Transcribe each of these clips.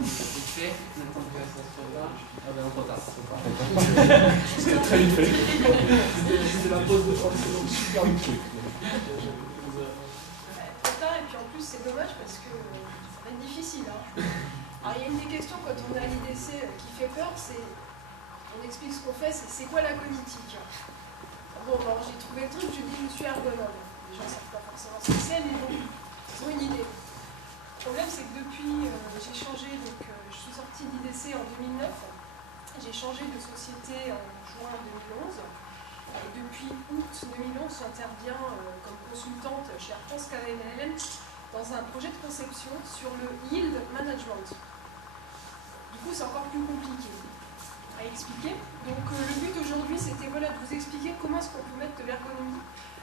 vite fait, maintenant que ça se prépare. Ah ben non, trop tard. C'était très vite fait. C'était la pause de France, c'est donc super vite fait. Trop tard, et puis en plus c'est dommage parce que ça va être difficile. Hein. Alors il y a une des questions quand on est à l'IDC qui fait peur, c'est, on explique ce qu'on fait, c'est quoi la cognitique? Bon, alors j'ai trouvé le truc, je dis je suis ergonome. Les gens ne savent pas forcément ce que c'est, mais bon, ils ont une idée. Le problème c'est que depuis, j'ai changé, donc je suis sortie d'IDC en 2009, j'ai changé de société en juin 2011, et depuis août 2011, j'interviens comme consultante chez Air France KLM dans un projet de conception sur le yield management. Du coup, c'est encore plus compliqué à expliquer. Donc le but aujourd'hui, c'était voilà, de vous expliquer comment est-ce qu'on peut mettre de l'ergonomie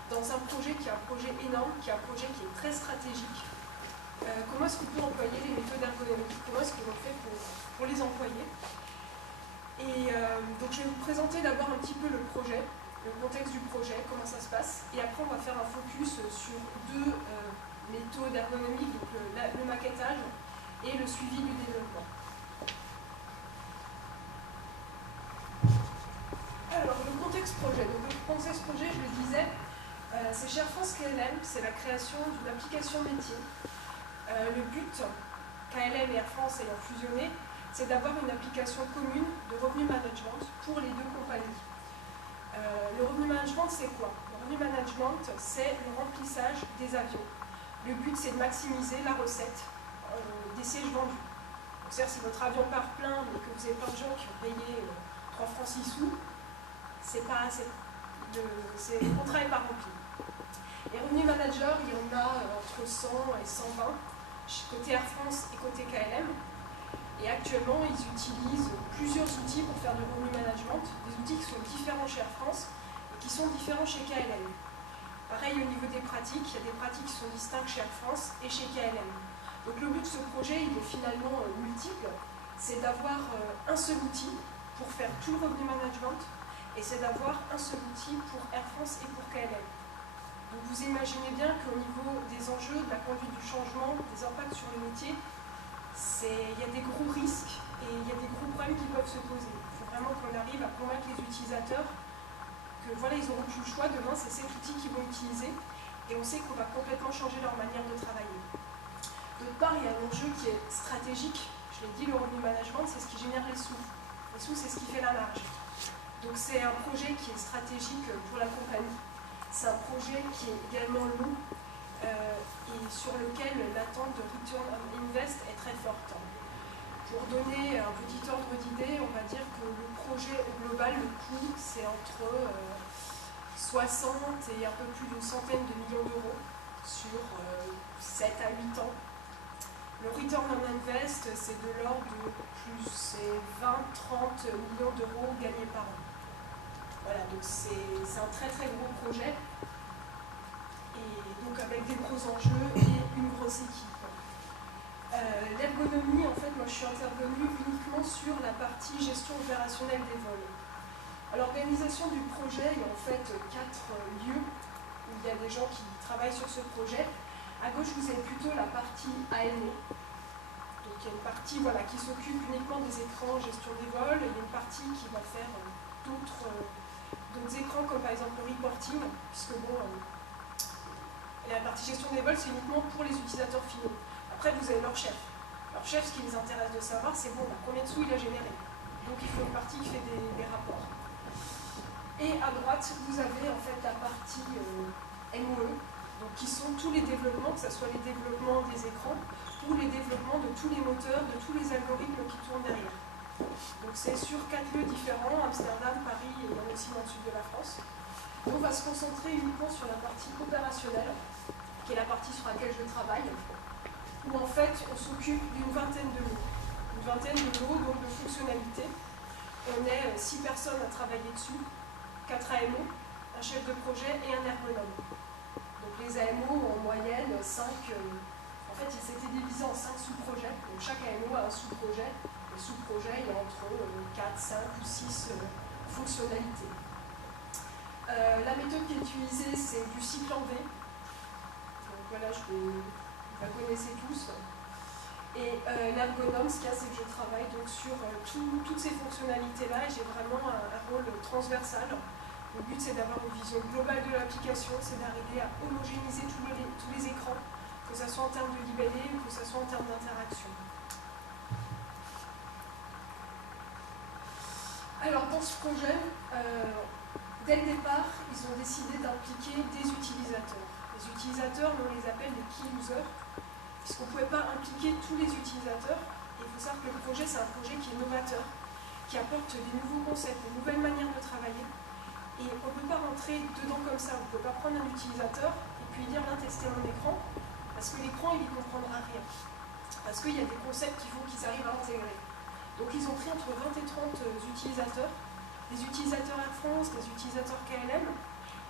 dans un projet qui est un projet énorme, qui est un projet qui est très stratégique. Comment est-ce qu'on peut employer les méthodes ergonomiques, comment est-ce qu'on fait pour les employer. Et donc je vais vous présenter d'abord un petit peu le projet, le contexte du projet, comment ça se passe, et après on va faire un focus sur deux méthodes ergonomiques, donc le maquettage et le suivi du développement. Alors le contexte projet, donc le contexte projet, je le disais, c'est chez Air France KLM, c'est la création d'une application métier. Le but, KLM et Air France ayant fusionné, c'est d'avoir une application commune de revenu management pour les deux compagnies. Le revenu management, c'est quoi? Le revenu management, c'est le remplissage des avions. Le but, c'est de maximiser la recette des sièges vendus. C'est-à-dire, si votre avion part plein, mais que vous avez plein de gens qui ont payé 3 francs 6 sous, c'est pas assez. Le contrat n'est pas rempli. Les revenus managers, il y en a entre 100 et 120, côté Air France et côté KLM. Et actuellement, ils utilisent plusieurs outils pour faire du revenu management, des outils qui sont différents chez Air France et qui sont différents chez KLM. Pareil au niveau des pratiques, il y a des pratiques qui sont distinctes chez Air France et chez KLM. Donc le but de ce projet, il est finalement multiple, c'est d'avoir un seul outil pour faire tout le revenu management et c'est d'avoir un seul outil pour Air France et pour KLM. Donc vous imaginez bien qu'au niveau des enjeux, de la conduite du changement, des impacts sur le métier, il y a des gros risques et il y a des gros problèmes qui peuvent se poser. Il faut vraiment qu'on arrive à convaincre les utilisateurs que voilà, ils n'auront plus le choix, demain c'est cet outil qu'ils vont utiliser et on sait qu'on va complètement changer leur manière de travailler. D'autre part, il y a un enjeu qui est stratégique. Je l'ai dit, le revenu management, c'est ce qui génère les sous. Les sous, c'est ce qui fait la marge. Donc c'est un projet qui est stratégique pour la compagnie. C'est un projet qui est également long et sur lequel l'attente de return on invest est très forte. Pour donner un petit ordre d'idée, on va dire que le projet au global, le coût, c'est entre 60 et un peu plus d'une centaine de millions d'euros sur 7 à 8 ans. Le return on invest, c'est de l'ordre de plus 20-30 millions d'euros gagnés par an. Voilà, donc c'est un très très gros projet. Et donc avec des gros enjeux et une grosse équipe. L'ergonomie, en fait, moi je suis intervenue uniquement sur la partie gestion opérationnelle des vols. L'organisation du projet, il y a en fait 4 lieux où il y a des gens qui travaillent sur ce projet. À gauche, vous avez plutôt la partie AMO. Donc il y a une partie voilà, qui s'occupe uniquement des écrans gestion des vols, et il y a une partie qui va faire d'autres écrans comme par exemple le reporting, puisque bon, la partie gestion des vols c'est uniquement pour les utilisateurs finaux. Après vous avez leur chef. Leur chef, ce qui les intéresse de savoir, c'est bon, combien de sous il a généré. Donc il faut une partie qui fait des rapports. Et à droite, vous avez en fait la partie MOE, donc qui sont tous les développements, que ce soit les développements des écrans ou les développements de tous les moteurs, de tous les algorithmes qui tournent derrière. Donc c'est sur 4 lieux différents, Amsterdam, Paris et aussi dans le sud de la France. On va se concentrer uniquement sur la partie opérationnelle, qui est la partie sur laquelle je travaille, où en fait on s'occupe d'une vingtaine de lots. Une vingtaine de lots, donc de fonctionnalités. On est 6 personnes à travailler dessus, 4 AMO, un chef de projet et un ergonome. Donc les AMO en moyenne 5, en fait ils s'étaient divisés en 5 sous-projets, donc chaque AMO a un sous-projet. Les sous-projets, il y a entre 4, 5 ou 6 fonctionnalités. La méthode qui est utilisée, c'est du cycle en V. Donc voilà, vous la connaissez tous. Et l'ergonome, ce qu'il y a, c'est que je travaille donc sur toutes ces fonctionnalités-là et j'ai vraiment un rôle transversal. Le but, c'est d'avoir une vision globale de l'application, c'est d'arriver à homogénéiser tous les écrans, que ce soit en termes de libellé ou que ce soit en termes d'interaction. Alors, dans ce projet, dès le départ, ils ont décidé d'impliquer des utilisateurs. Les utilisateurs, on les appelle des key users, puisqu'on ne pouvait pas impliquer tous les utilisateurs. Et il faut savoir que le projet, c'est un projet qui est novateur, qui apporte des nouveaux concepts, des nouvelles manières de travailler. Et on ne peut pas rentrer dedans comme ça. On ne peut pas prendre un utilisateur et puis dire viens tester mon écran, parce que l'écran, il n'y comprendra rien. Parce qu'il y a des concepts qu'il faut qu'ils arrivent à intégrer. Donc ils ont pris entre 20 et 30 utilisateurs, des utilisateurs Air France, des utilisateurs KLM,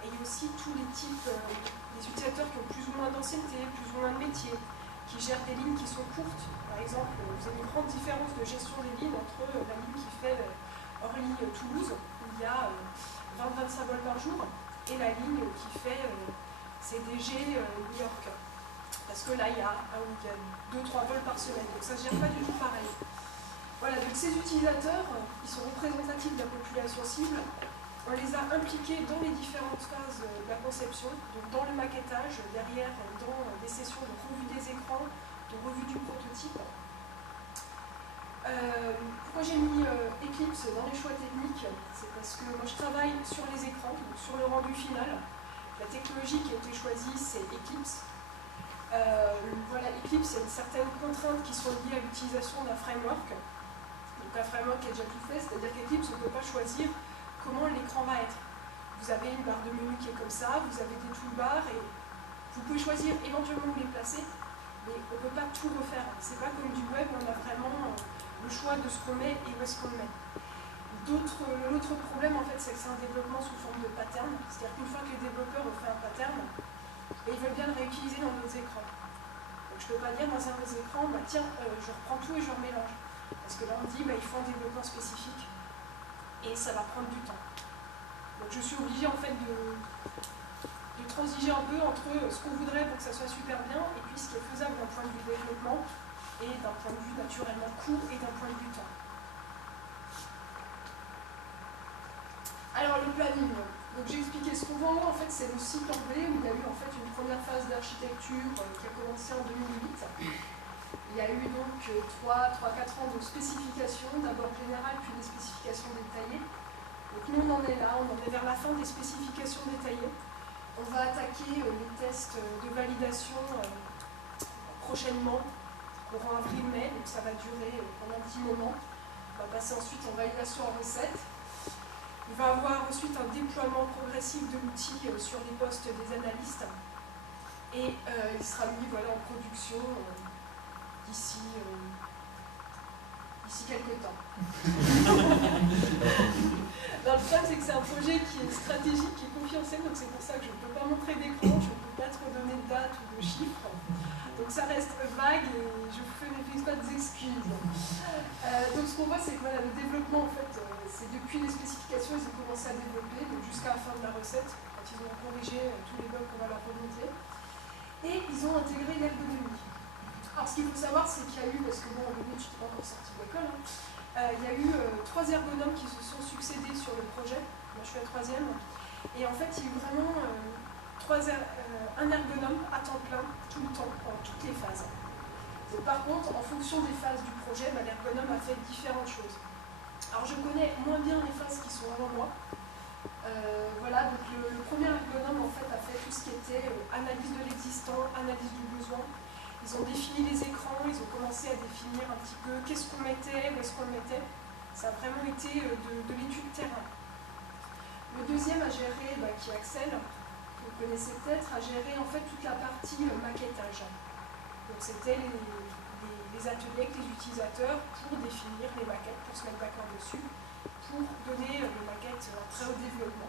et il y a aussi tous les types, des utilisateurs qui ont plus ou moins d'ancienneté, plus ou moins de métier, qui gèrent des lignes qui sont courtes. Par exemple, vous avez une grande différence de gestion des lignes entre la ligne qui fait Orly-Toulouse, où il y a 20-25 vols par jour, et la ligne qui fait CDG-New York. Parce que là, il y a 2-3 vols par semaine, donc ça ne se gère pas du tout pareil. Voilà, donc ces utilisateurs, ils sont représentatifs de la population cible. On les a impliqués dans les différentes phases de la conception, donc dans le maquettage, derrière, dans des sessions de revue des écrans, de revue du prototype. Pourquoi j'ai mis Eclipse dans les choix techniques? C'est parce que moi je travaille sur les écrans, donc sur le rendu final. La technologie qui a été choisie, c'est Eclipse. Voilà, Eclipse, il y a certaines contraintes qui sont liées à l'utilisation d'un framework. Donc un framework qui est déjà tout fait, c'est-à-dire qu'Eclipse, on ne peut pas choisir comment l'écran va être. Vous avez une barre de menu qui est comme ça, vous avez des toolbars, et vous pouvez choisir éventuellement où les placer, mais on ne peut pas tout refaire. C'est pas comme du web, on a vraiment le choix de ce qu'on met et où est-ce qu'on le met. L'autre problème, en fait, c'est que c'est un développement sous forme de pattern, c'est-à-dire qu'une fois que les développeurs ont fait un pattern, et ils veulent bien le réutiliser dans d'autres écrans. Donc je ne peux pas dire dans un des écrans, bah, tiens, je reprends tout et je remélange. Parce que là on dit, bah, il faut un développement spécifique, et ça va prendre du temps. Donc je suis obligée en fait de transiger un peu entre ce qu'on voudrait pour que ça soit super bien, et puis ce qui est faisable d'un point de vue développement, et d'un point de vue naturellement court, et d'un point de vue temps. Alors le planning. Donc j'ai expliqué ce qu'on voit en haut, en fait c'est le cycle en V où il y a eu en fait une première phase d'architecture qui a commencé en 2008. Il y a eu donc 3-4 ans de spécifications, d'abord générales puis des spécifications détaillées. Donc nous on en est là, on en est vers la fin des spécifications détaillées. On va attaquer les tests de validation prochainement, courant avril-mai, donc ça va durer pendant un petit moment. On va passer ensuite en validation en recette. Il va y avoir ensuite un déploiement progressif de l'outil sur les postes des analystes et il sera mis voilà, en production d'ici quelques temps. Alors, le problème c'est que c'est un projet qui est stratégique, qui est confidentiel, donc c'est pour ça que je ne peux pas montrer d'écran, je ne peux pas trop donner de date ou de chiffres. Donc ça reste vague et je vous fais pas des excuses. Donc ce qu'on voit c'est que voilà, le développement en fait, c'est depuis les spécifications ils ont commencé à développer, donc jusqu'à la fin de la recette, quand ils ont corrigé tous les bugs qu'on va leur remonter. Et ils ont intégré l'ergonomie. Alors ce qu'il faut savoir c'est qu'il y a eu, parce que bon au début je n'étais pas encore sortie de l'école, il y a eu 3 ergonomes qui se sont succédés sur le projet, moi je suis la 3e, et en fait il y a eu vraiment un ergonome à temps plein, tout le temps, pendant toutes les phases. Et par contre, en fonction des phases du projet, bah, l'ergonome a fait différentes choses. Alors je connais moins bien les phases qui sont avant moi. Voilà, donc le premier ergonome en fait a fait tout ce qui était analyse de l'existant, analyse du besoin. Ils ont défini les écrans, ils ont commencé à définir un petit peu qu'est-ce qu'on mettait, où est-ce qu'on le mettait. Ça a vraiment été de l'étude terrain. Le deuxième a géré, qui est Axel, que vous connaissez peut-être, a géré en fait toute la partie maquettage. Donc c'était les ateliers avec les utilisateurs pour définir les maquettes, pour se mettre d'accord dessus, pour donner les maquettes très haut développement.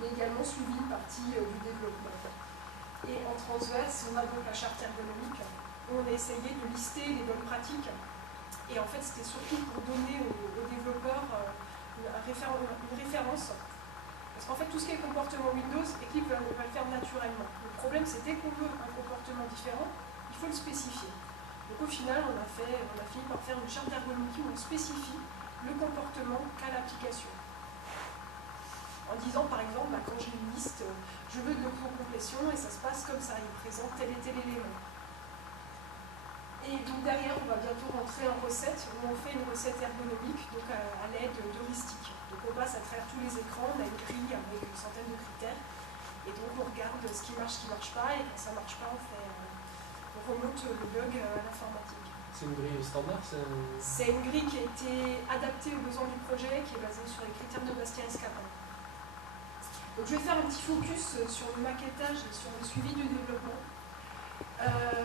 Il a également suivi une partie du développement. Et en transverse, on a donc la charte ergonomique, où on a essayé de lister les bonnes pratiques. Et en fait, c'était surtout pour donner aux développeurs une référence. Parce qu'en fait, tout ce qui est comportement Windows, Eclipse va le faire naturellement. Le problème, c'est dès qu'on veut un comportement différent, il faut le spécifier. Donc au final, on a fini par faire une charte d'ergonomie où on spécifie le comportement qu'a l'application. En disant par exemple, quand j'ai une liste, je veux de l'autocomplétion et ça se passe comme ça, il présente tel et tel élément. Et donc derrière, on va bientôt rentrer en recette, où on fait une recette ergonomique donc à l'aide d'heuristiques. Donc on passe à travers tous les écrans, on a une grille avec une centaine de critères, et donc on regarde ce qui marche pas, et quand ça marche pas, on remonte le bug à l'informatique. C'est une grille standard? C'est une grille qui a été adaptée aux besoins du projet, qui est basée sur les critères de Bastien-Escapin. Donc je vais faire un petit focus sur le maquettage et sur le suivi du développement.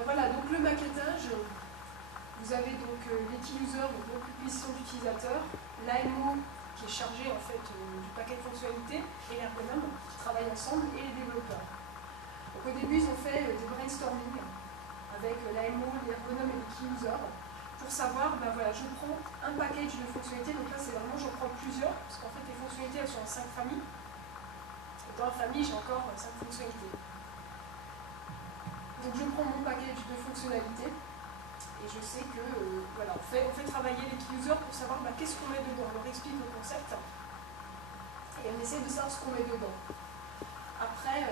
Voilà, donc le maquettage, vous avez donc les key users, donc l'acquisition d'utilisateurs, l'AMO qui est chargé en fait du paquet de fonctionnalités, et l'ergonome qui travaillent ensemble, et les développeurs. Donc au début, ils ont fait des brainstorming avec l'AMO, l'ergonome et les key users pour savoir, voilà, je prends un package de fonctionnalités, donc là c'est vraiment, j'en prends plusieurs, parce qu'en fait les fonctionnalités elles sont en 5 familles. Dans la famille, j'ai encore 5 fonctionnalités. Donc je prends mon package de fonctionnalités et je sais que voilà, on fait travailler les key users pour savoir qu'est-ce qu'on met dedans. On leur explique le concept et on essaie de savoir ce qu'on met dedans. Après,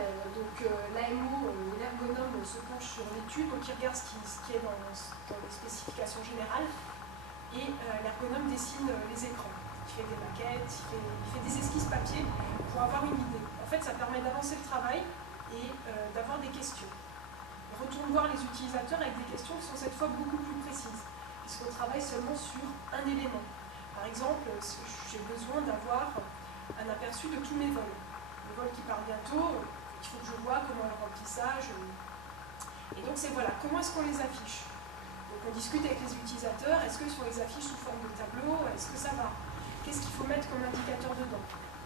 l'AMO et l'ergonome se penchent sur l'étude, donc ils regardent ce qui est dans les spécifications générales, et l'ergonome dessine les écrans. Il fait des maquettes, il fait des esquisses papier pour avoir une idée. En fait, ça permet d'avancer le travail et d'avoir des questions. On retourne voir les utilisateurs avec des questions qui sont cette fois beaucoup plus précises, puisqu'on travaille seulement sur un élément. Par exemple, j'ai besoin d'avoir un aperçu de tous mes vols. Le vol qui part bientôt, il faut que je vois comment le remplissage. Et donc c'est voilà, comment est-ce qu'on les affiche? Donc on discute avec les utilisateurs, est-ce que si on les affiche sous forme de tableau, est-ce que ça va? Qu'est-ce qu'il faut mettre comme indicateur dedans?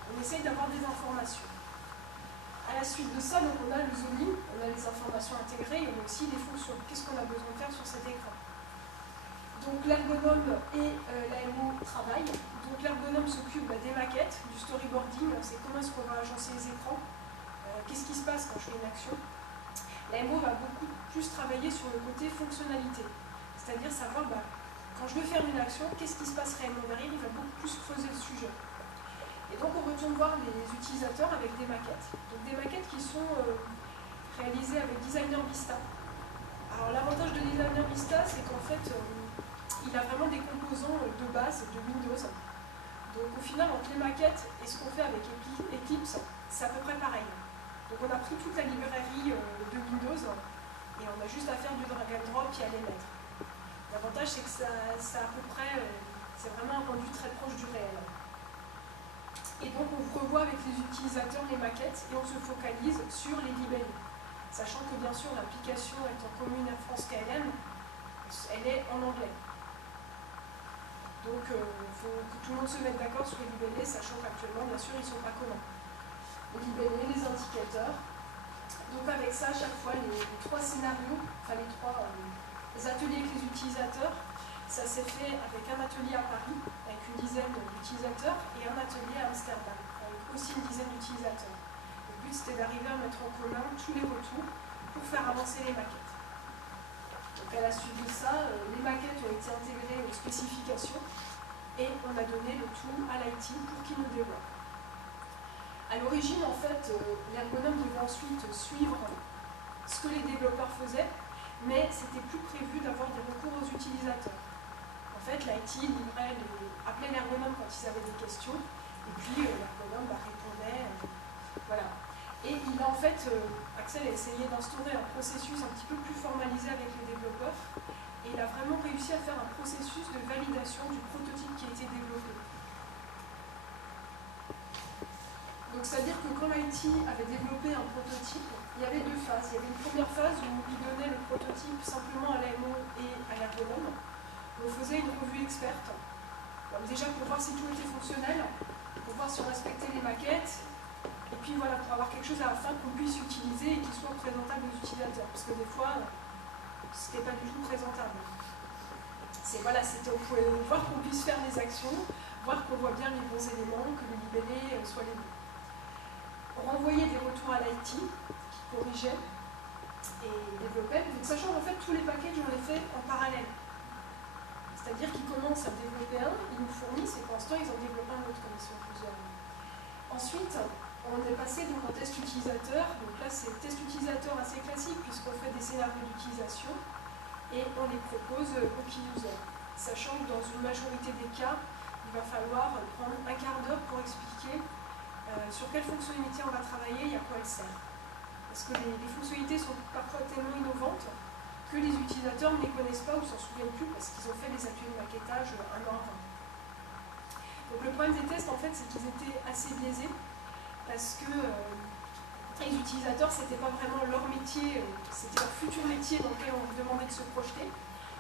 On essaye d'avoir des informations. À la suite de ça, donc on a le zoning, on a les informations intégrées, et on a aussi des fonctions. Qu'est-ce qu'on a besoin de faire sur cet écran? Donc l'ergonome et l'AMO travaillent. Donc l'ergonome s'occupe des maquettes, du storyboarding, c'est comment est-ce qu'on va agencer les écrans, qu'est-ce qui se passe quand je fais une action. L'AMO va beaucoup plus travailler sur le côté fonctionnalité, c'est-à-dire savoir quand je veux faire une action, qu'est-ce qui se passe réellement derrière, il va beaucoup plus creuser le sujet. Et donc on retourne voir les utilisateurs avec des maquettes. Donc des maquettes qui sont réalisées avec Designer Vista. Alors l'avantage de Designer Vista, c'est qu'en fait, il a vraiment des composants de base de Windows. Donc au final, entre les maquettes et ce qu'on fait avec Eclipse, c'est à peu près pareil. Donc on a pris toute la librairie de Windows et on a juste à faire du drag and drop et à les mettre. L'avantage, c'est que ça à peu près, c'est vraiment un rendu très proche du réel. Et donc on revoit avec les utilisateurs les maquettes et on se focalise sur les libellés. Sachant que bien sûr l'application étant commune à France KLM, elle est en anglais. Donc il faut que tout le monde se mette d'accord sur les libellés, sachant qu'actuellement bien sûr ils ne sont pas communs. Les libellés, les indicateurs. Donc avec ça, à chaque fois les 3 scénarios, enfin les 3 ateliers avec les utilisateurs, ça s'est fait avec un atelier à Paris, avec une dizaine d'utilisateurs, et un atelier à Amsterdam, avec aussi une dizaine d'utilisateurs. Le but, c'était d'arriver à mettre en commun tous les retours pour faire avancer les maquettes. Donc à la suite de ça, les maquettes ont été intégrées aux spécifications, et on a donné le tout à l'IT pour qu'il nous développe. À l'origine, en fait, l'ergonome devait ensuite suivre ce que les développeurs faisaient, mais c'était plus prévu d'avoir des recours aux utilisateurs. En fait, l'IT appelait l'ergonome quand ils avaient des questions, et puis l'ergonome répondait. Voilà. Et il a en fait, Axel a essayé d'instaurer un processus un petit peu plus formalisé avec les développeurs, et il a vraiment réussi à faire un processus de validation du prototype qui a été développé. Donc c'est-à-dire que quand l'IT avait développé un prototype, il y avait 2 phases. Il y avait une première phase où il donnait le prototype simplement à l'AMO et à l'ergonome. On faisait une revue experte, déjà pour voir si tout était fonctionnel, pour voir si on respectait les maquettes, et puis voilà, pour avoir quelque chose à la fin qu'on puisse utiliser et qui soit présentable aux utilisateurs, parce que des fois, c'était pas du tout présentable. On pouvait voir qu'on puisse faire les actions, voir qu'on voit bien les bons éléments, que le libellé soit les bons. On renvoyait des retours à l'IT, qui corrigeait, et développer. Donc sachant qu'en fait tous les packages on les fait en parallèle. C'est-à-dire qu'ils commencent à développer un, ils nous fournissent et pour l'instant ils en développent un autre comme ils sont plusieurs. Ensuite, on est passé donc en test utilisateur. Donc là c'est test utilisateur assez classique puisqu'on fait des scénarios d'utilisation et on les propose aux key users. Sachant que dans une majorité des cas, il va falloir prendre un quart d'heure pour expliquer sur quelle fonctionnalité on va travailler et à quoi elle sert. Parce que les fonctionnalités sont parfois tellement innovantes que les utilisateurs ne les connaissent pas ou s'en souviennent plus parce qu'ils ont fait des ateliers de maquettage un an avant. Donc le problème des tests, en fait, c'est qu'ils étaient assez biaisés parce que les utilisateurs, c'était pas vraiment leur métier, c'était leur futur métier dans lequel on leur demandait de se projeter,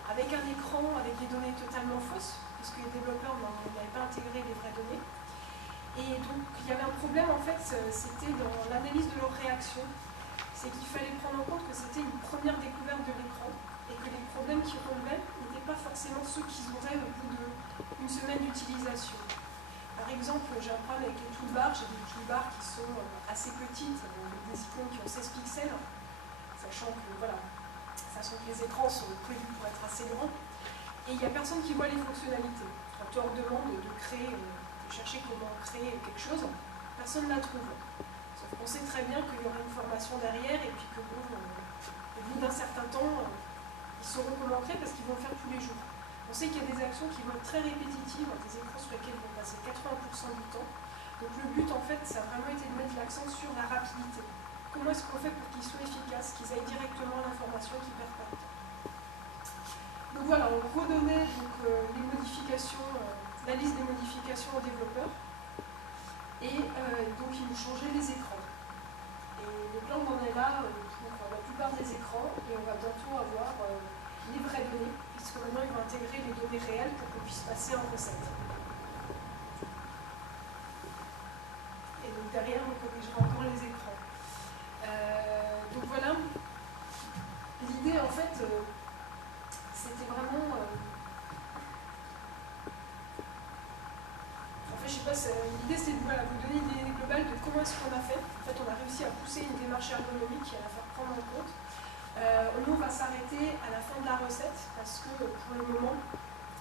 avec un écran, avec des données totalement fausses, puisque les développeurs n'avaient pas intégré les vraies données. Et donc il y avait un problème, en fait, c'était dans l'analyse de leurs réactions. C'est qu'il fallait prendre en compte que c'était une première découverte de l'écran et que les problèmes qu'ils relevaient n'étaient pas forcément ceux qu'ils auraient au bout d'une semaine d'utilisation. Par exemple, j'ai un problème avec les toolbars, j'ai des toolbars qui sont assez petites, des icônes qui ont 16 pixels, sachant que, les écrans sont prévus pour être assez grands, et il n'y a personne qui voit les fonctionnalités. Quand on leur demande de chercher comment créer quelque chose, personne ne la trouve. On sait très bien qu'il y aura une formation derrière et puis que bon, au bout d'un certain temps, ils sauront comment créer parce qu'ils vont le faire tous les jours. On sait qu'il y a des actions qui vont être très répétitives, des écrans sur lesquels ils vont passer 80% du temps. Donc le but en fait, ça a vraiment été de mettre l'accent sur la rapidité. Comment est-ce qu'on fait pour qu'ils soient efficaces, qu'ils aillent directement à l'information, qu'ils ne perdent pas de temps. Donc voilà, on redonnait donc, les modifications, la liste des modifications aux développeurs. Et donc ils nous changeaient les écrans. Et donc là on en est là pour la plupart des écrans et on va bientôt avoir les vraies données, puisque maintenant ils vont intégrer les données réelles pour qu'on puisse passer en recette. Et donc derrière on corrigera encore les écrans. Donc voilà, l'idée en fait c'était vraiment... je sais pas, l'idée c'était de vous donner une idée globale de comment est-ce qu'on a fait. En fait, on a réussi à pousser une démarche ergonomique et à la faire prendre en compte. Nous, on va s'arrêter à la fin de la recette parce que pour le moment,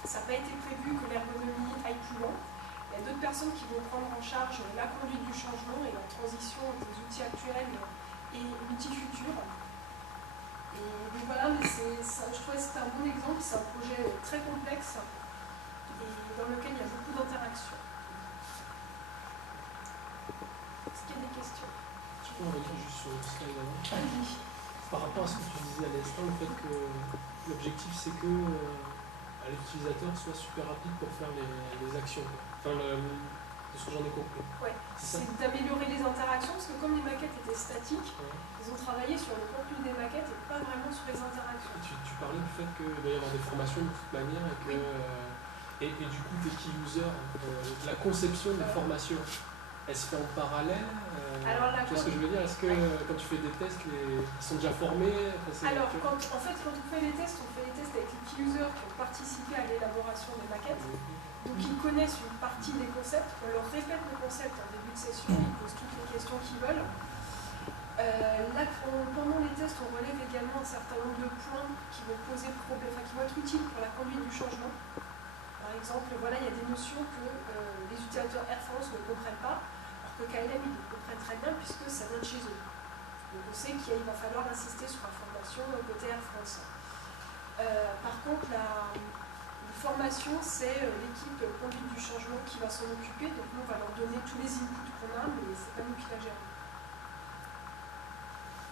ça n'a pas été prévu que l'ergonomie aille plus loin. Il y a d'autres personnes qui vont prendre en charge la conduite du changement et la transition entre les outils actuels et l'outil futur. Et donc voilà, mais je trouvais que c'était un bon exemple. C'est un projet très complexe et dans lequel il y a beaucoup d'interactions. Est-ce qu'il y a des questions? Je peux revenir juste sur le slide avant. Oui. Par rapport à ce que tu disais à l'instant, le fait que l'objectif c'est que l'utilisateur soit super rapide pour faire les actions. Enfin, de ce que j'en ai compris. Ouais, c'est d'améliorer les interactions parce que comme les maquettes étaient statiques, ils ont travaillé sur le contenu des maquettes et pas vraiment sur les interactions. Tu parlais du fait qu'il doit y avoir des formations de toute manière et que. Et du coup, tes key users, la conception des formations, elle se fait en parallèle tu vois ce que je veux dire? Est-ce que quand tu fais des tests, ils sont déjà formés? Alors, quand on fait les tests, on fait les tests avec les key users qui ont participé à l'élaboration des maquettes. Donc, ils connaissent une partie des concepts. On leur répète le concept en début de session, ils posent toutes les questions qu'ils veulent. Là, pendant les tests, on relève également un certain nombre de points qui vont poser problème, qui vont être utiles pour la conduite du changement. Par exemple, voilà, il y a des notions que les utilisateurs Air France ne comprennent pas, alors que KLM, ils le comprennent très bien puisque ça vient de chez eux. Donc on sait qu'il va falloir insister sur la formation côté Air France. Par contre, la formation, c'est l'équipe conduite du changement qui va s'en occuper. Donc nous, on va leur donner tous les inputs qu'on a, mais c'est pas nous qui la gérons.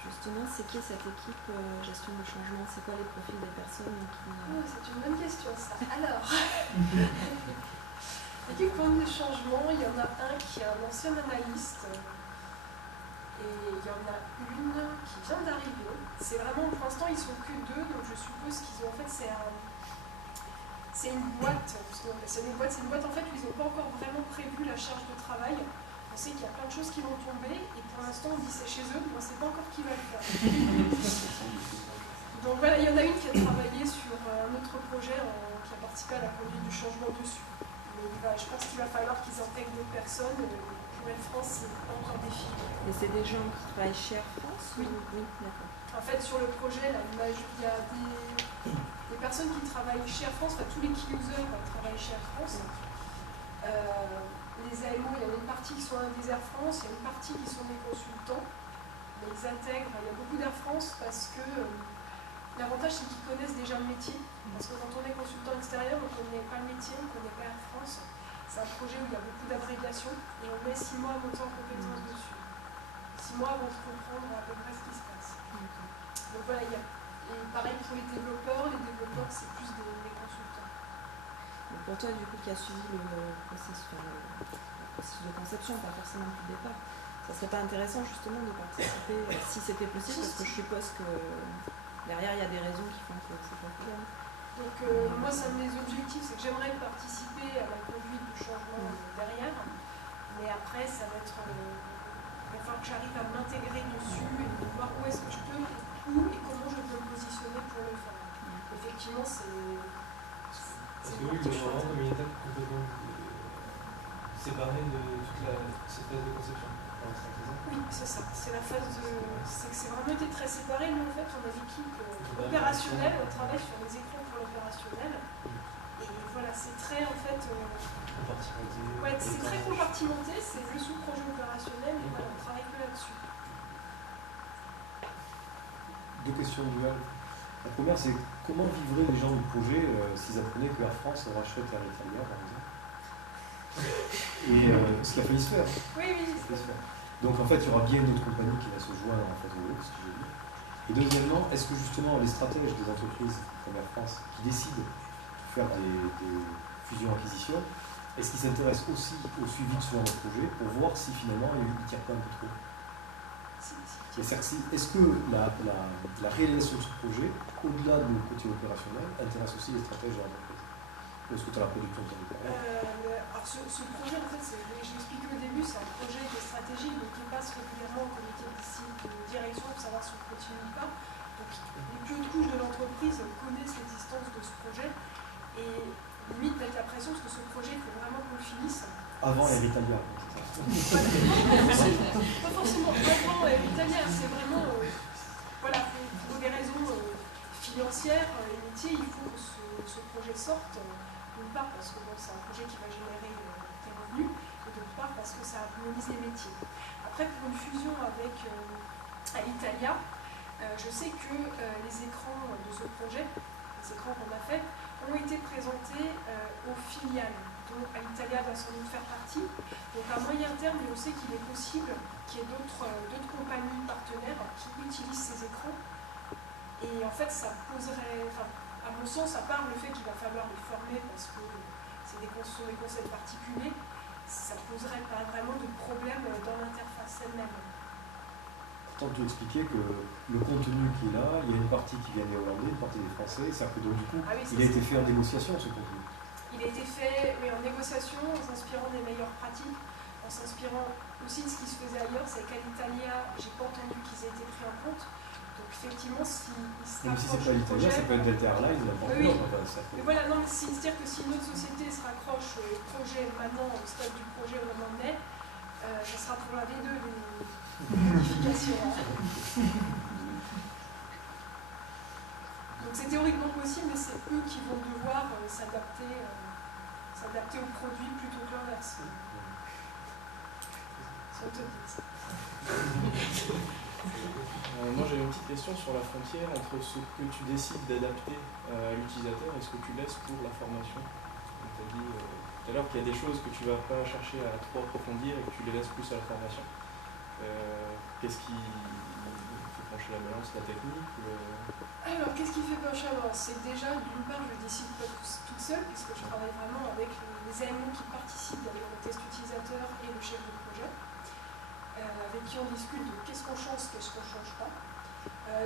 Justement, c'est qui cette équipe gestion du changement? C'est quoi les profils des personnes qui... C'est une bonne question, ça. Alors, l'équipe conduite du changement, il y en a un qui est un ancien analyste et il y en a une qui vient d'arriver. C'est vraiment, pour l'instant, ils sont que deux, donc je suppose qu'ils ont, en fait, c'est une boîte, c'est une boîte en fait où ils n'ont pas encore vraiment prévu la charge de travail. On sait qu'il y a plein de choses qui vont tomber et pour l'instant on dit c'est chez eux, mais on ne sait pas encore qui va le faire. Donc voilà, il y en a une qui a travaillé sur un autre projet qui a participé à la conduite du changement dessus. Mais je pense qu'il va falloir qu'ils intègrent d'autres personnes. Pour Air France, c'est pas encore défini. Et c'est des gens qui travaillent chez Air France? Oui. Oui, d'accord. En fait, sur le projet, il y a des personnes qui travaillent chez Air France, tous les key users travaillent chez Air France. Les AMO, il y a une partie qui sont des Air France, il y a une partie qui sont des consultants. Mais ils intègrent, il y a beaucoup d'Air France parce que l'avantage c'est qu'ils connaissent déjà le métier. Parce que quand on est consultant extérieur, on ne connaît pas le métier, on ne connaît pas Air France. C'est un projet où il y a beaucoup d'abréviations et on met 6 mois à monter en compétence dessus. 6 mois avant de comprendre à peu près ce qui se passe. Donc voilà, et pareil pour les développeurs c'est plus des consultants. Donc pour toi, du coup, qui a suivi le processus de conception, pas forcément depuis le départ, ça serait pas intéressant justement de participer, si c'était possible, parce que je suppose que derrière, il y a des raisons qui font que c'est pas possible. Donc moi, c'est un de mes objectifs, c'est que j'aimerais participer à la conduite du changement derrière, mais après, ça va être... il va falloir que j'arrive à m'intégrer dessus et de voir où est-ce que je peux, où et comment je peux me positionner pour le faire. Effectivement, c'est... Parce que oui, il y a vraiment comme une étape complètement séparée de toute cette phase de conception. Oui, c'est ça. C'est la phase de... C'est que c'est vraiment été très séparé. Nous, en fait, on a l'équipe opérationnelle, on travaille sur les écrans pour l'opérationnel. Et voilà, c'est très, en fait... compartimenté. Ouais, c'est très compartimenté, c'est le sous-projet opérationnel, et voilà, on travaille que là-dessus. Deux questions duales. La première, c'est comment vivraient les gens du projet s'ils apprenaient que Air France rachète Air Italia, par exemple? Et ce qui a failli se faire. Oui. Donc en fait, il y aura bien une autre compagnie qui va se joindre en phase de route, ce que j'ai dit. Et deuxièmement, est-ce que justement les stratèges des entreprises comme Air France qui décident de faire des fusions-acquisitions, est-ce qu'ils s'intéressent aussi au suivi de ce genre de projet pour voir si finalement ils ne tirent pas un peu trop? Est-ce que la réalisation de ce projet, au-delà du côté opérationnel, intéresse aussi les stratèges de l'entreprise? Est-ce que tu as la production de alors ce projet, en fait, je l'expliquais au début, c'est un projet de stratégie qui passe régulièrement au comité de direction pour savoir si on continue ou pas. Donc les plus hautes couches de l'entreprise connaissent l'existence de ce projet et limite mettent la pression parce que ce projet, il faut vraiment qu'on le finisse. Avant Air Italia, pas forcément avant Air Italia, c'est vraiment voilà, pour des raisons financières et métiers, il faut que ce projet sorte. D'une part parce que c'est un projet qui va générer des revenus, et d'autre part parce que ça harmonise les métiers. Après, pour une fusion avec Alitalia, je sais que les écrans de ce projet, les écrans qu'on a faits, ont été présentés aux filiales. Donc Alitalia va sans doute faire partie. Donc à moyen terme, on sait qu'il est possible qu'il y ait d'autres compagnies partenaires qui utilisent ces écrans. Et en fait, ça poserait... à mon sens, à part le fait qu'il va falloir les former parce que ce sont des concepts particuliers, ça ne poserait pas vraiment de problème dans l'interface elle-même. Pourtant, tu expliquais que le contenu qui est là, il y a une partie qui vient des Hollandais, une partie des Français, c'est-à-dire que donc, du coup, il a été fait en négociation ce contenu. Il a été fait en négociation, en s'inspirant des meilleures pratiques, en s'inspirant aussi de ce qui se faisait ailleurs. C'est qu'à l'Italia, j'ai pas entendu qu'ils aient été pris en compte. Donc effectivement, même si c'est pas l'Italia, ça peut être Delta Airlines, n'importe oui. quoi. Mais voilà, non, mais c'est-à-dire que si une autre société se raccroche au projet maintenant, au stade du projet où on en est, ça sera pour la V2 des modifications. Donc c'est théoriquement possible, mais c'est eux qui vont devoir s'adapter au produit plutôt que l'inverse. Si on te dit ça. Moi j'ai une petite question sur la frontière entre ce que tu décides d'adapter à l'utilisateur et ce que tu laisses pour la formation. Tu as dit tout à l'heure qu'il y a des choses que tu ne vas pas chercher à trop approfondir et que tu les laisses plus à la formation. Qu'est-ce qui fait pencher la balance, la technique Alors qu'est-ce qui fait pencher la balance? C'est déjà, d'une part, je décide pas toute seule puisque je travaille vraiment avec les AMO qui participent dans le test utilisateur et le chef de projet. Avec qui on discute de qu'est-ce qu'on change, qu'est-ce qu'on ne change pas.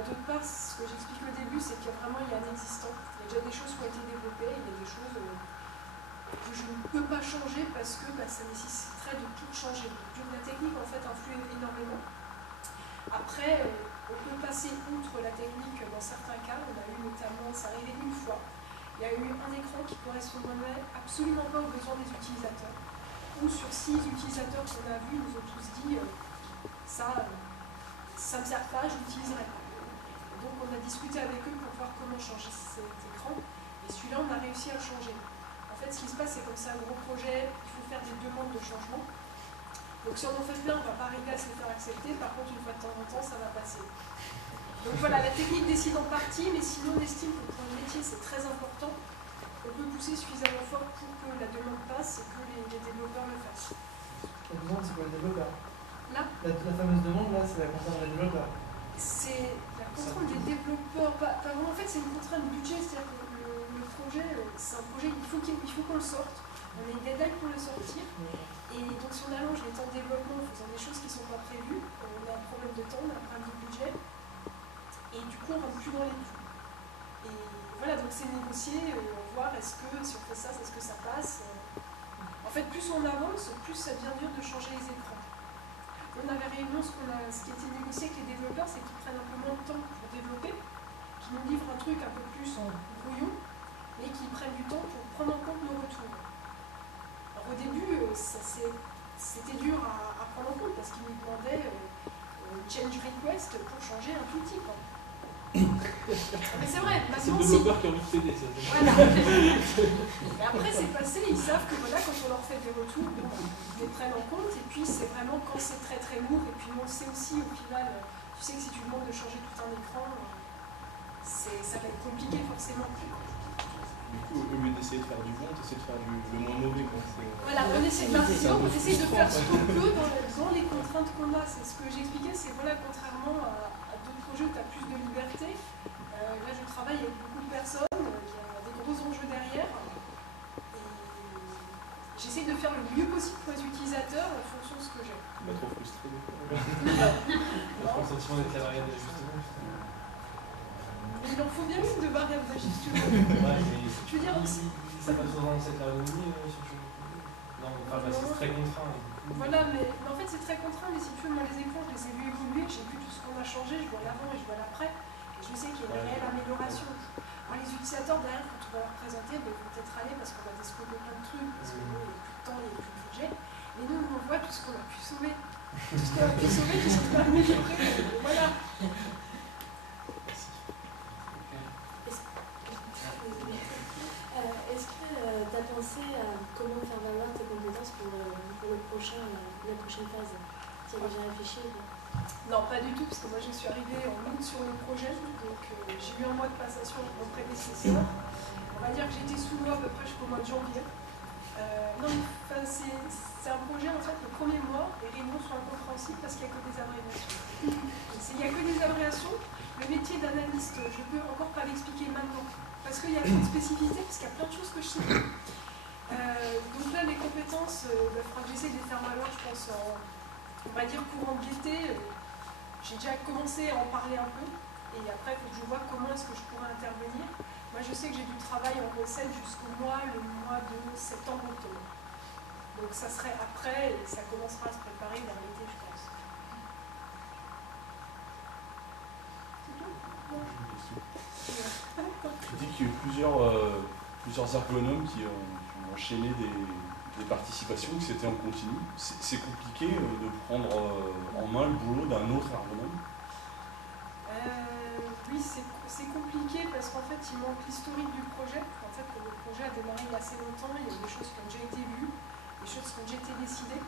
D'autre part, ce que j'explique au début, c'est qu'il y a vraiment un existant. Il y a déjà des choses qui ont été développées, il y a des choses que je ne peux pas changer parce que ça nécessiterait de tout changer. Donc la technique, en fait, influe énormément. Après, on peut passer outre la technique dans certains cas. On a eu notamment, ça arrivait une fois, il y a eu un écran qui correspondait absolument pas aux besoins des utilisateurs. Ou sur 6 utilisateurs qu'on a vus, ils nous ont tous dit ça ne me sert pas, je l'utiliserai pas. Donc on a discuté avec eux pour voir comment changer cet écran. Et celui-là, on a réussi à le changer. En fait, ce qui se passe, c'est comme c'est un gros projet, il faut faire des demandes de changement. Donc si on en fait plein, on ne va pas arriver à se les faire accepter. Par contre, une fois de temps en temps, ça va passer. Donc voilà, la technique décide en partie, mais sinon on estime que pour le métier, c'est très important. On peut pousser suffisamment fort pour que la demande passe et que les développeurs le fassent. La demande, c'est quoi le développeur? Là, la fameuse demande, là, c'est la contrainte des développeurs. c'est la contrainte des développeurs. En fait, c'est une contrainte budget, c'est-à-dire que le projet, c'est un projet, il faut qu'on le sorte. On a une deadline pour le sortir. Et donc, si on allonge les temps de développement en faisant des choses qui ne sont pas prévues, on a un problème de temps, on a un problème de budget. Et du coup, on ne rentre plus dans les coûts. Et voilà, donc c'est négocier, voir est-ce que si on fait ça, est-ce que ça passe. En fait, plus on avance, plus ça devient dur de changer les écrans. On avait réunion, ce qui était négocié avec les développeurs, c'est qu'ils prennent un peu moins de temps pour développer, qu'ils nous livrent un truc un peu plus en brouillon, mais qu'ils prennent du temps pour prendre en compte nos retours. Alors au début, c'était dur à prendre en compte parce qu'ils nous demandaient change request pour changer un tout petit peu. Mais c'est vrai, C'est maintenant le développeur qui a envie de t'aider, ça. voilà. Et après c'est passé, ils savent que voilà, quand on leur fait des retours, bon, ils les prennent en compte, et puis c'est vraiment quand c'est très très lourd, et puis on sait aussi au final, tu sais que si tu demandes de changer tout un écran, ça va être compliqué forcément. Du coup, au lieu d'essayer de faire du bon, tu essaies de faire le moins mauvais. Voilà, on essaie de faire ce qu'on peut dans les contraintes qu'on a. C'est ce que j'expliquais, c'est voilà, contrairement à d'autres projets où tu as plus de liberté, là je travaille avec beaucoup de personnes, il y a des gros enjeux derrière. Et j'essaie de faire le mieux possible pour les utilisateurs en fonction de ce que j'ai. Tu m'as trop frustré. Le sentiment d'être la variable d'ajustement. Mais il en faut bien une de variable d'ajustement. Ouais, mais Je veux dire, ça va toujours dans cette harmonie, non, enfin, c'est très contraint. Voilà, mais en fait c'est très contraint, mais si tu veux, moi les écrans, je les ai vus évoluer, j'ai vu tout ce qu'on a changé, je vois l'avant et je vois l'après, et je sais qu'il y a une réelle amélioration. Alors les utilisateurs derrière, quand on va leur présenter, ils vont peut-être aller parce qu'on va développer plein de trucs, parce qu'il n'y a plus de temps, il n'y a plus de budget, mais nous on voit tout ce qu'on a pu sauver. Tout ce qu'on a pu sauver, tout ce qu'on a amélioré, voilà. Est-ce que tu as pensé à comment faire valoir tes compétences pour la prochaine phase? Tu as déjà réfléchi? Non, pas du tout, parce que moi je suis arrivée en août sur le projet, donc j'ai eu un mois de passation avec mon prédécesseur. On va dire que j'étais sous l'eau à peu près jusqu'au mois de janvier. C'est un projet, en fait, le premier mois, les réunions sont incompréhensibles parce qu'il n'y a que des abréviations. S'il n'y a que des abréviations, le métier d'analyste, je ne peux encore pas l'expliquer maintenant. Parce qu'il y a plein de spécificités, parce qu'il y a plein de choses que je sais. Donc là, les compétences, il faudra que j'essaie de les faire valoir, je pense, on va dire courant de l'été. J'ai déjà commencé à en parler un peu, et après, il faut que je vois comment est-ce que je pourrais intervenir. Moi, je sais que j'ai du travail en recette jusqu'au mois de septembre-octobre. Donc ça serait après, et ça commencera à se préparer vers l'été, je pense. C'est tout? Tu dis qu'il y a eu plusieurs ergonomes qui ont enchaîné des participations, que c'était en continu. C'est compliqué de prendre en main le boulot d'un autre ergonome? Oui, c'est compliqué parce qu'en fait, il manque l'historique du projet. En fait, le projet a démarré il y a assez longtemps, il y a des choses qui ont déjà été vues, des choses qui ont déjà été décidées.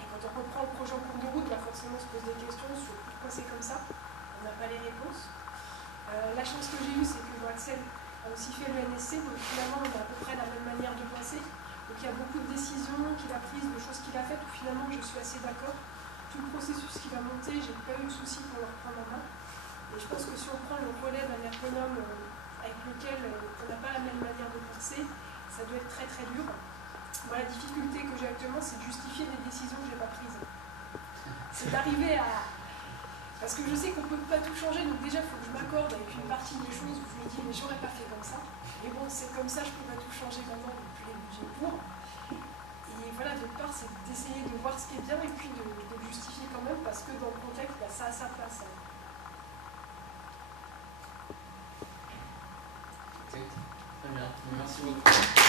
Et quand on reprend le projet en cours de route, là, forcément, on se pose des questions sur pourquoi c'est comme ça. On n'a pas les réponses. La chance que j'ai eue, c'est que Axel a aussi fait le NSC, donc finalement, on a à peu près la même manière de penser. Donc il y a beaucoup de décisions qu'il a prises, de choses qu'il a faites, où finalement, je suis assez d'accord. Tout le processus qu'il a monté, j'ai pas eu de souci pour le reprendre en main. Et je pense que si on prend le relais d'un ergonome avec lequel on n'a pas la même manière de penser, ça doit être très très dur. Moi, la difficulté que j'ai actuellement, c'est de justifier des décisions que je n'ai pas prises. C'est d'arriver à... Parce que je sais qu'on ne peut pas tout changer, donc déjà, il faut que je m'accorde avec une partie des choses où je me dis, mais j'aurais pas fait comme ça. Et bon, c'est comme ça, je ne peux pas tout changer maintenant, donc plus les budgets pour. Et voilà, d'autre part, c'est d'essayer de voir ce qui est bien et puis de le justifier quand même, parce que dans le contexte, bah, ça a sa place. Très bien. Merci beaucoup.